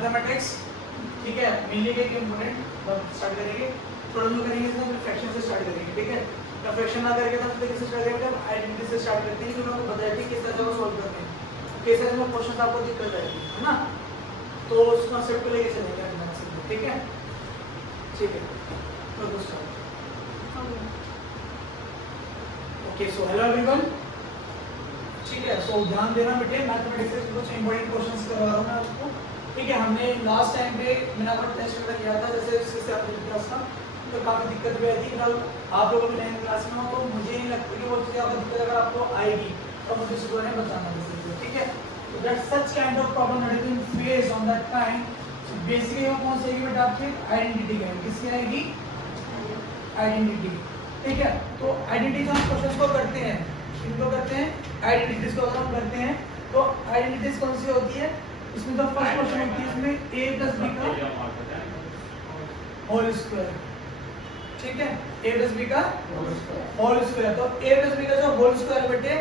Mathematics, ठीक है, mainly के कंपोनेंट स्टार्ट करेंगे, थोड़ा जो करेंगे इसमें फिर फ्रैक्शन से स्टार्ट करेंगे, ठीक है। तो फ्रैक्शन ना करके तो फिर किससे स्टार्ट करेंगे, हम आइडेंटिटी से स्टार्ट करते हैं, जो मैं आपको बताया कि किस तरह से वो सॉल्व करते हैं, किस तरह से क्वेश्चन आपको दिक्कत आएगी, है ना। तो उस कांसेप्ट को लेके चलेंगे मैथ्स में, ठीक है, ठीक है। तो start, okay. So hello everyone, ठीक है। सो ध्यान देना बेटे, मैथमेटिक्स से कुछ इंपॉर्टेंट क्वेश्चंस करवा रहा हूं मैं आपको, ठीक है। हमने लास्ट टाइम पे मैंने आपको टेस्ट वगैरह किया था, जैसे इससे आपको क्लास था तो काफी दिक्कत भी आई थी। फिलहाल आप लोगों को नए क्लास में हो तो मुझे नहीं लगता कि वो चीज़ आपको दिक्कत अगर आपको आएगी तो मुझे सुबह ने बताना, जैसे, ठीक है। तो that such kind of problem that is face on that time. Basically वो कौन सी आएगी बेटा, आपकी आइडेंटिटी का, किसकी आएगी, आइडेंटिटी, ठीक है। तो आइडेंटिटी जो हम क्वेश्चंस को करते हैं, इनको करते हैं आइडेंटिटीज को हम करते हैं। तो आइडेंटिटीज कौन सी होती है, इसमें तो फर्स्ट क्वेश्चन होती है इसमें a प्लस b का होल स्क्वायर, ठीक है, a प्लस b का होल स्क्वायर। तो a प्लस b का जो होल स्क्वायर बेटे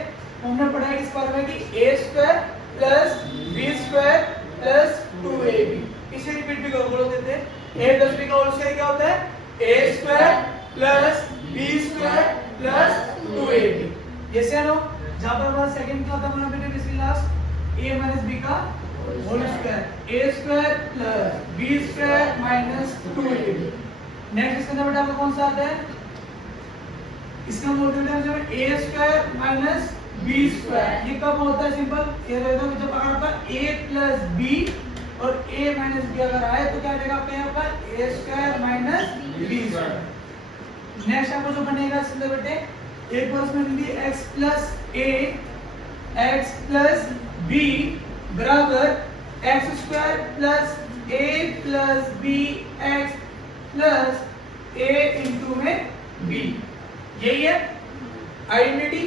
हमने पढ़ा है किस बारे में कि a square plus b square plus 2ab। इसे रिपीट भी करो, बोलो देते हैं a प्लस b का होल स्क्वायर क्या होता है, a square plus b square plus 2ab। Yes या नो। जहां पर हमारा सेकंड क्या होता है हमारा बेटे, basically last a minus b का whole square, a square plus b square minus 2ab। Next इसके अंदर बेटा आपका कौन सा आता है, इसका मतलब है जब a square minus b square, ये कब होता है, सिंपल ये रहता है जब अगर आपका a प्लस b और a माइनस b अगर आए तो क्या रहेगा आपका यहाँ पर a square minus b square. Next आपको जो बनेगा इसके अंदर बेटे एक बार इसमें लिखिए x plus a x plus b बराबर x square plus a plus b x plus a into में b। यही है आइडेंटिटी,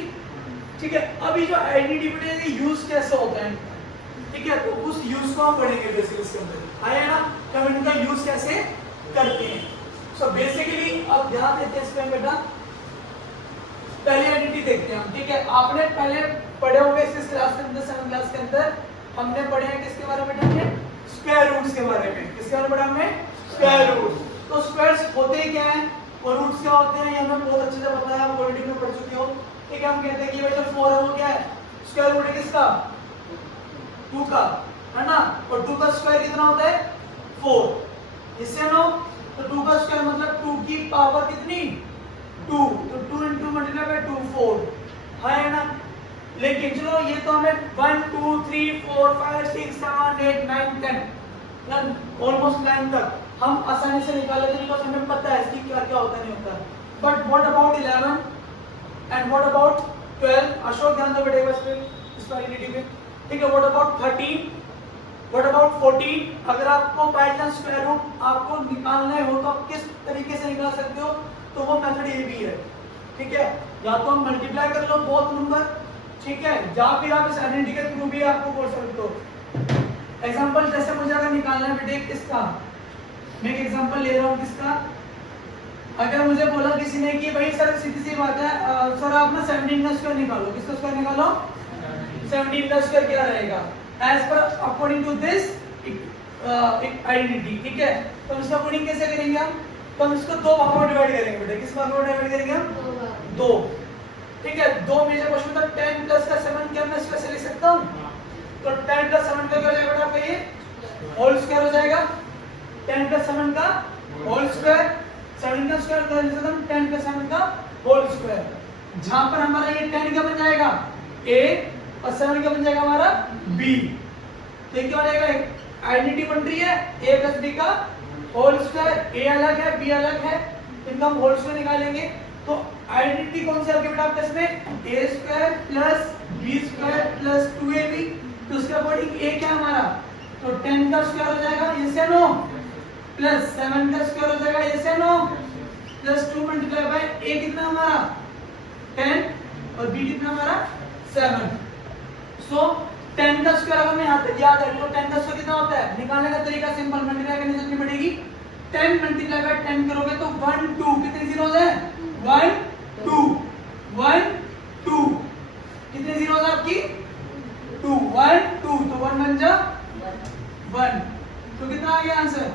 ठीक है। अभी जो आइडेंटिटी बेटे यूज कैसे होता है, ठीक है, तो उस यूज को हम पढ़ेंगे बेसिकली इसके अंदर, आया ना, हम इनका यूज कैसे करते हैं। सो बेसिकली अब ध्यान देते हैं इसमें बेटा, पहले आइडेंटिटी देखते हैं हम, ठीक है। आपने पहले पढ़े होंगे इस क्लास के अंदर, 7th क्लास के अंदर हमने पढ़े हैं किसके बारे में, हमने स्क्वायर रूट्स के बारे में, किसके बारे में पढ़ा हमने, स्क्वायर रूट्स। तो स्क्वायर्स होते क्या हैं और रूट्स क्या होते हैं, ये हमें बहुत अच्छे से पता है, आप ऑलरेडी में पढ़ चुके हो, ठीक है। हम कहते हैं कि भाई जो 4 है वो क्या है, स्क्वायर रूट है किसका, 2 का, है ना, और 2 का स्क्वायर कितना होता है 4, इससे नो। तो 2 का स्क्वायर मतलब 2 की पावर कितनी 2, तो 2 इंटू मल्टीप्लाई बाय 2 4 है ना। लेकिन चलो ये तो हमें 1 2 3 4 5 6 7 8 9 10 ऑलमोस्ट 9 तक हम आसानी से निकाल लेते हैं, बिकॉज़ हमें पता है इसकी क्या क्या होता नहीं होता। But what about 11 and what about 12, Ashok ध्यान दो बेटे इस आइडेंटिटी पे, ठीक है। What about 13, what about 14। अगर आपको बाय चांस स्क्वायर रूट आपको निकालना हो तो आप किस तरीके से निकाल सकते हो, तो वो मेथड ये भी है, ठीक है। या तो हम मल्टीप्लाई कर लो बोथ नंबर, ठीक है, या फिर आप इस आइडेंटिटी के थ्रू भी आपको बोल सकते हो। एग्जांपल जैसे मुझे अगर निकालना है बेटे किसका, मैं एक एग्जांपल ले रहा हूं किसका, अगर मुझे बोला किसी ने कि भाई सर सीधी सी बात है सर आप ना 17 का स्क्वायर निकालो, किसका स्क्वायर निकालो, 17 का स्क्वायर क्या रहेगा as per according to this identity, ठीक है। तो इसका अकॉर्डिंग कैसे करेंगे हम, तो इसको 2 भागों में डिवाइड करेंगे बेटा, किस भागों में डिवाइड करेंगे हम, 2, ठीक है। 2 मेजर क्वेश्चन मतलब 10 प्लस का 7 क्या मैं इसका से लिख सकता हूं, तो 10 प्लस 7 का क्या हो जाएगा बेटा आपका ये होल स्क्वायर हो जाएगा, 10 प्लस 7 का होल स्क्वायर, 7 का स्क्वायर कर लेते हैं 10 प्लस 7 का होल स्क्वायर। जहां पर हमारा ये 10 का बन जाएगा a और 7 का बन जाएगा हमारा b, तो ये क्या हो जाएगा, आइडेंटिटी बन रही है a प्लस b का होल स्क्वायर, a अलग है b अलग है, इनका हम होल स्क्वायर निकालेंगे। तो आइडेंटिटी कौन सी आपके बेटा आपके इसमें a square plus b square plus 2ab, तो उसके अकॉर्डिंग a क्या हमारा, तो 10 का स्क्वायर हो जाएगा ये से नो, प्लस 7 का स्क्वायर हो जाएगा ये से no, plus 2 multiply by a कितना हमारा 10 और b कितना हमारा 7। सो 10 का स्क्वायर अगर मैं यहाँ याद है तो 10 का स्क्वायर कितना होता है, निकालने का तरीका सिंपल, मल्टीप्लाई करने से कितनी पड़ेगी 10 मल्टीप्लाई बाय 10 करोगे तो 1 2 कितने जीरोस है 1 2 1 2, कितने जीरोस है आपकी 2 1 2, तो 1 बन जा 1, तो कितना आ गया आंसर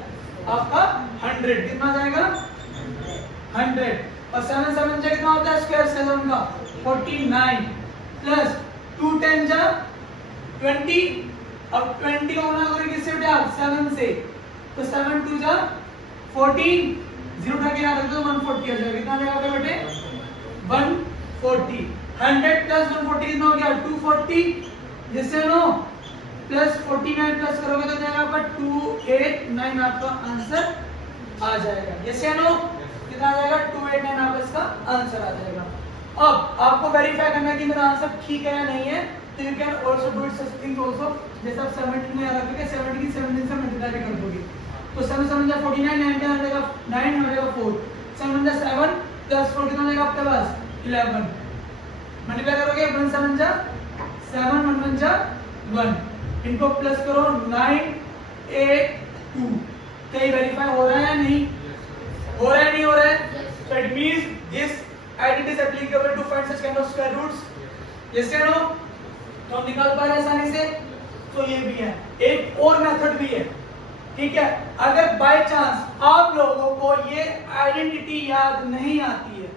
आपका 100। कितना जाएगा 100 और 7 7 जा कितना होता है स्क्वायर 7 का 49 प्लस 2 10 जा 20। अब 20 को गुना करें किससे बेटा 7 से तो 7 2 जा 14 जीरो उठा के यहाँ रख दो 140 हो जाएगा। कितना आ जाएगा बेटे 140। 100 प्लस 140 कितना हो गया 240 जिससे नो प्लस 49 प्लस करोगे तो जाएगा आपका 289 आपका आंसर आ जाएगा। यस या नो कितना आ जाएगा 289 आपका इसका आंसर आ जाएगा। अब आपको वेरीफाई करना है कि मेरा आंसर ठीक है या नहीं है तो you can also do it such thing also. जैसे आप 70 में रखोगे 70 की 17 से मल्टीप्लाई कर दोगे तो 7 7 जा 49 9 का आ जाएगा 9 हो जाएगा 4 7 जा 7 प्लस 4 कितना हो जाएगा आपके पास 11 मल्टीप्लाई करोगे 1 7 जा 7 1 1 जा 1 इनको प्लस करो 9 8 2। क्या ये वेरीफाई हो रहा है या नहीं हो रहा है नहीं हो रहा है so it means this identity is applicable to find such kind of square roots। yes या no तो हम निकाल पा रहे हैं आसानी से। तो ये भी है एक और मेथड भी है ठीक है। अगर बाय चांस आप लोगों को ये आइडेंटिटी याद नहीं आती है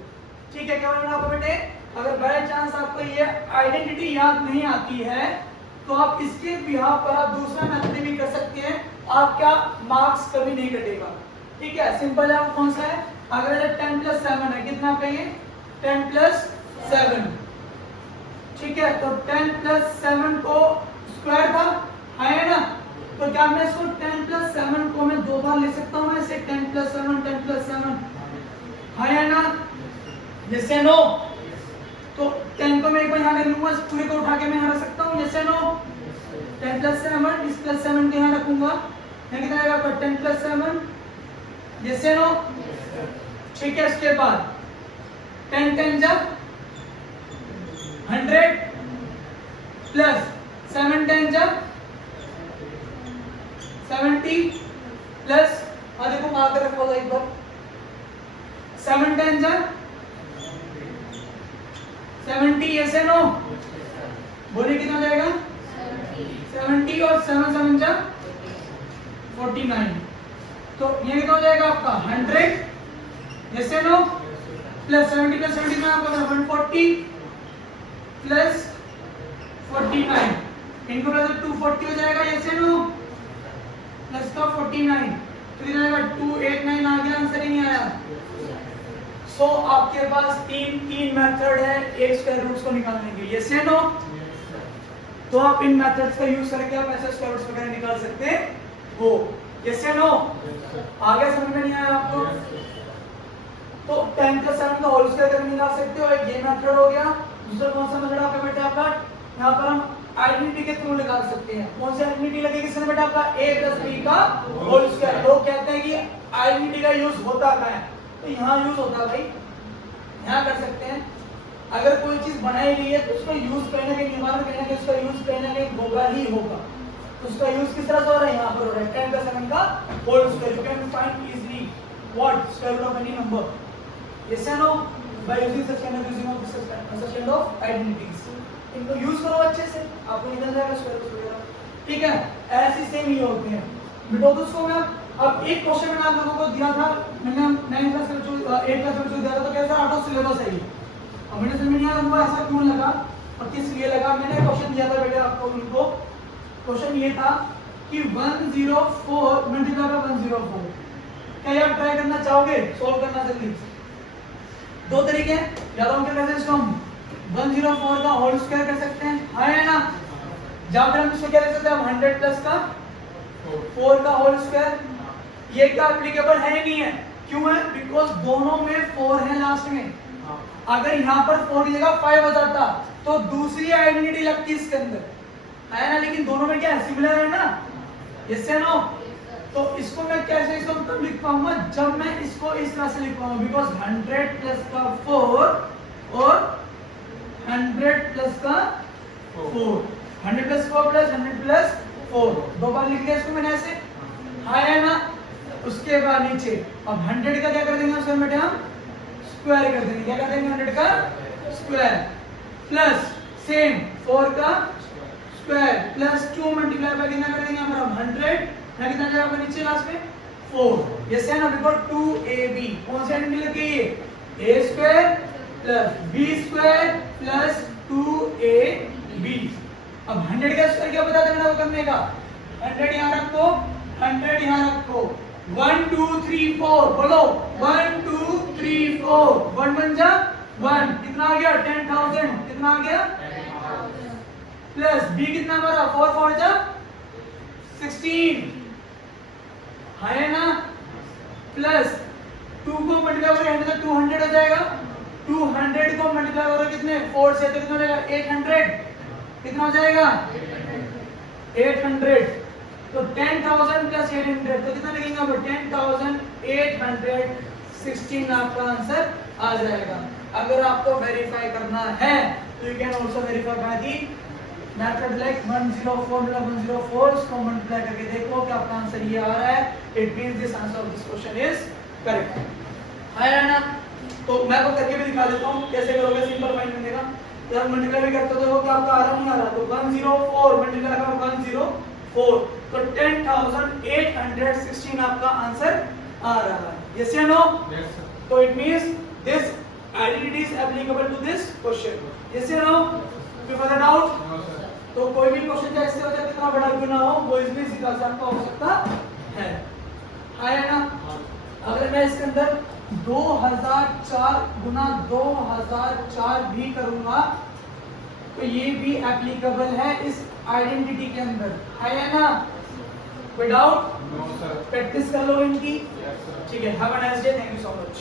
ठीक है क्या बोलना आपको बेटे अगर बाय चांस आपको ये आइडेंटिटी याद नहीं आती है तो आप इसके बिहाफ पर आप दूसरा मेथड भी कर सकते हैं। आपका मार्क्स कभी नहीं कटेगा ठीक है। सिंपल है वो कौन सा है अगर 10 प्लस 7 है कितना आपका ये 10 प्लस 7 ठीक है। तो 10 प्लस 7 को स्क्वायर था है ना तो क्या मैं इसको 10 प्लस 7 को मैं दो बार ले सकता हूँ ऐसे 10 प्लस 7 10 प्लस 7 है ना जैसे नो तो 10 को मैं एक बार यहाँ ले लूंगा इस पूरे को उठा के मैं यहाँ रख सकता हूँ जैसे नो 10 प्लस 7 इस प्लस 7 को यहाँ रखूंगा यहाँ कितना आएगा आपका 10 प्लस 7 जैसे नो ठीक है। इसके बाद 10 10 जा 100 प्लस 7 10 जा 70 प्लस देखो मार कर रखो एक बार 7 10 जा 70 yes or no बोलिए कितना जाएगा 70 और 7 7 जा 49 तो ये कितना हो जाएगा आपका 100 yes or no plus 70 plus 70 में आपका 140 प्लस 49 इनको प्लस 240 हो जाएगा yes or no प्लस का 49 तो कितना आएगा 289 आ गया आंसर ही नहीं आया। सो आपके पास तीन मेथड है एक स्क्वायर रूट्स को निकालने के यस या नो तो आप इन मेथड्स का यूज करके आप ऐसे स्क्वायर रूट्स वगैरह निकाल सकते हो यस या नो आगे समझ में नहीं आया आपको तो 10 प्लस 7 का होल स्क्वायर करके निकाल सकते हो। एक ये मेथड हो गया। दूसरा कौन सा मेथड आपका बेटा आपका यहाँ पर हम आइडेंटिटी के थ्रू निकाल सकते हैं। कौन सी आइडेंटिटी लगेगी इसमें बेटा आपका a प्लस b का होल स्क्वायर। लोग कहते हैं कि आइडेंटिटी का यूज होता कहाँ है तो यहाँ यूज होता है भाई यहाँ कर सकते हैं। अगर कोई चीज बनाई गई है तो उसका यूज कहीं ना कहीं निवारण कहीं ना कहीं उसका यूज कहीं ना कहीं होगा ही होगा तो उसका यूज किस तरह से हो रहा है यहाँ पर हो रहा है 10 प्लस 7 का whole square. You can find easily what square root of any number yes या no by using such kind of identities. इनको यूज करो अच्छे से आपको निकल जाएगा स्क्वायर रूट वगैरह ठीक है। ऐसे सेम ही होते हैं बेटो दोस्तों मैं अब एक क्वेश्चन मैंने आप लोगों को दिया था मैंने 9 क्लास के बच्चों 8 क्लास के बच्चों दिया था तो कैसा आउट ऑफ सिलेबस है ये अब मैंने समझ नहीं आया हमको ऐसा क्यों लगा और किस लिए लगा। मैंने क्वेश्चन दिया था बेटे आपको उनको क्वेश्चन ये था कि 104 मल्टीप्लाई बाय 104 क्या ये आप ट्राई करना चाहोगे सॉल्व करना जल्दी। दो तरीके हैं या तो हम क्या करते हैं इसको हम 104 का होल स्क्वायर कर सकते हैं है ना या फिर हम इसको क्या कर सकते हैं हम 100 प्लस का 4 का होल स्क्वायर। ये क्या एप्लीकेबल है नहीं है क्यों है बिकॉज दोनों में 4 है लास्ट में। अगर यहाँ पर 4 की जगह 5 हो जाता तो दूसरी आइडेंटिटी लगती इसके अंदर है ना लेकिन दोनों में क्या है सिमिलर है ना यस या नो तो इसको मैं कैसे इसको तब लिख पाऊंगा जब मैं इसको इस तरह से लिख पाऊंगा बिकॉज 100 प्लस का 4 और 100 प्लस का 4 100 प्लस 4 प्लस 100 प्लस 4 दो बार लिख दिया इसको मैंने ऐसे है ना। उसके बाद नीचे अब 100 का क्या कर देंगे उसमें बेटे हम स्क्वायर कर देंगे क्या कर देंगे 100 का स्क्वायर प्लस सेम 4 का स्क्वायर प्लस 2 मल्टीप्लाई बाय कितना कर देंगे हम 100 यहाँ कितना जाएगा आपका नीचे लास्ट में 4। यस है ना बिफोर 2ab कौन सी आइडेंटिटी लग गई है a square plus b square plus 2ab। अब 100 का स्क्वायर क्या बता देना वो करने का 100 यहाँ रखो 100 यहाँ रखो 1 2 3 4 बोलो 1 2 3 4 1 बन जा 1 कितना आ गया 10,000 कितना आ गया प्लस b कितना हमारा 4 4 जा 16 है ना प्लस 2 को मल्टीप्लाई करें तो 200 हो जाएगा 200 को मल्टीप्लाई करो कितने 4 से तो कितना हो जाएगा 800 कितना हो जाएगा 800 तो 10,000 प्लस 800 तो कितना लगेगा 10,816 आपका आंसर आ जाएगा। अगर आपको वेरीफाई करना है तो you can also verify by the method like 104 इसको मल्टीप्लाई करके देखो कि आपका आंसर ये आ रहा है। It means this answer of this question is correct है ना। तो मैं आपको करके भी दिखा देता हूं कैसे करोगे सिंपल माइंड में देगा जब मल्टीप्लाई भी करते हो देखो कि आपका आ रहा नहीं आ रहा तो 104 मल्टीप्लाई करो 104 तो 10,816 आपका आंसर आ रहा है। यस या नो Yes, sir. तो it means this identity is applicable to this question. Yes या नो कोई फर्दर डाउट No, sir. तो कोई भी क्वेश्चन चाहे इससे वजह कितना बड़ा क्यों ना हो वो इजीली सीधा सा आपका हो सकता है ना। अगर मैं इसके अंदर 2004 गुना 2004 भी करूंगा तो ये भी एप्लीकेबल है इस आइडेंटिटी के अंदर है ना। कोई डाउट No, sir. प्रैक्टिस कर लो इनकी Yes, sir. ठीक है। Have a nice day thank you so much.